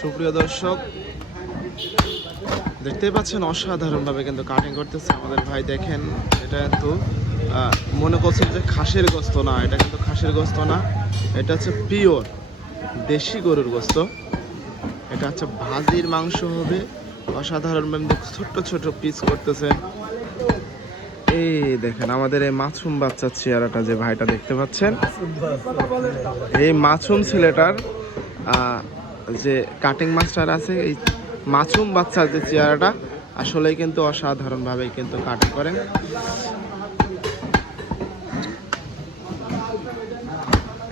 সুপ্রিয় দর্শক, দেখতেই পাচ্ছেন অসাধারণভাবে কিন্তু কাটিং করতেছে আমাদের ভাই। দেখেন, এটা কিন্তু মনে করছেন যে খাসির গোস্ত না, এটা কিন্তু খাসির গোস্ত না, এটা হচ্ছে পিওর দেশি গরুর গোস্ত। এটা হচ্ছে ভাজির মাংস হবে। অসাধারণভাবে ছোট্ট ছোট পিস করতেছেন। এই দেখেন আমাদের এই মাছুম বাচ্চার চেহারাটা, যে ভাইটা দেখতে পাচ্ছেন, এই মাছুম ছেলেটার যে কাটিং মাস্টার আছে, এই মাছুম বাচ্চার যে চেহারাটা আসলেই কিন্তু অসাধারণভাবে কিন্তু কাটিং করেন।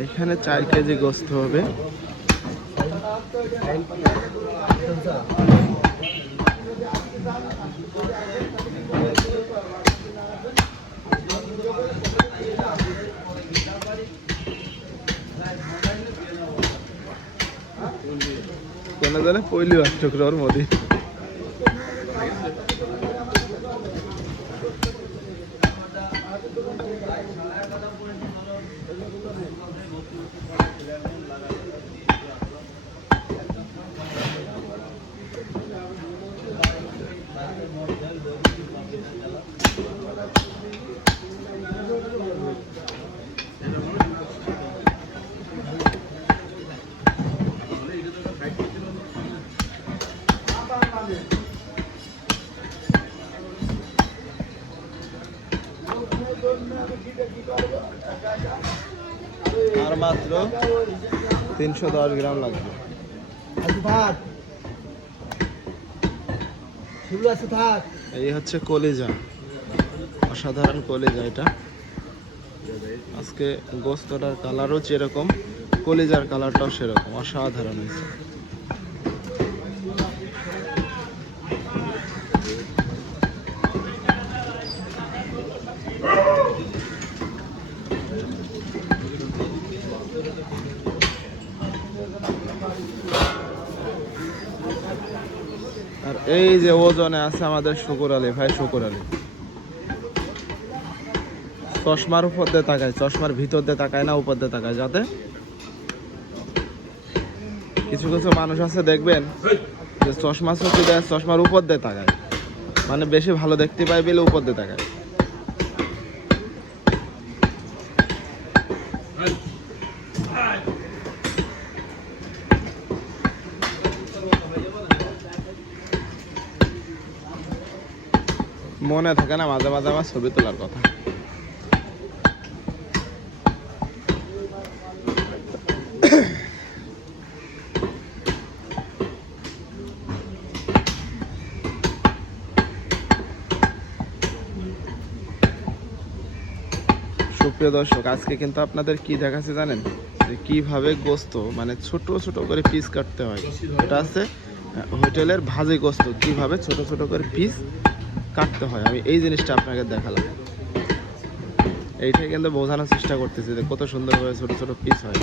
এখানে 4 কেজি গোস্ত হবে। কোন জানে পইলি টুকরোর মধ্যে আর মাত্র 310 গ্রাম লাগবে। এই হচ্ছে কলিজা, অসাধারণ কলিজা এটা। আজকে গোস্তটার কালারও যেরকম, কলিজার কালারটাও সেরকম অসাধারণ হয়েছে। আর এই যে ওজনে আছে আমাদের শুকুর আলী ভাই। শুকুর আলী চশমার উপর দিয়ে তাকায়, চশমার ভিতর দিয়ে তাকায় না, উপর দিয়ে তাকায়, যাতে কিছু কিছু মানুষ আছে দেখবেন যে চশমা চোখে দেয়, চশমার উপর দিয়ে তাকায়, মানে বেশি ভালো দেখতে পায় বলে উপর দিয়ে তাকায়। মনে থাকে না মাঝে মাঝে আমার ছবি তোলার কথা। সুপ্রিয় দর্শক, আজকে কিন্তু আপনাদের কি দেখাচ্ছে জানেন, যে কিভাবে গোস্ত মানে ছোট ছোট করে পিস কাটতে হয়। এটা আছে হোটেলের ভাজি গোস্ত, কিভাবে ছোট ছোট করে পিস কাটতে হয়, আমি এই জিনিসটা আপনাকে দেখালাম। এইটাই কিন্তু বোঝানোর চেষ্টা করতেছি যে কত সুন্দরভাবে ছোট ছোট পিস হয়।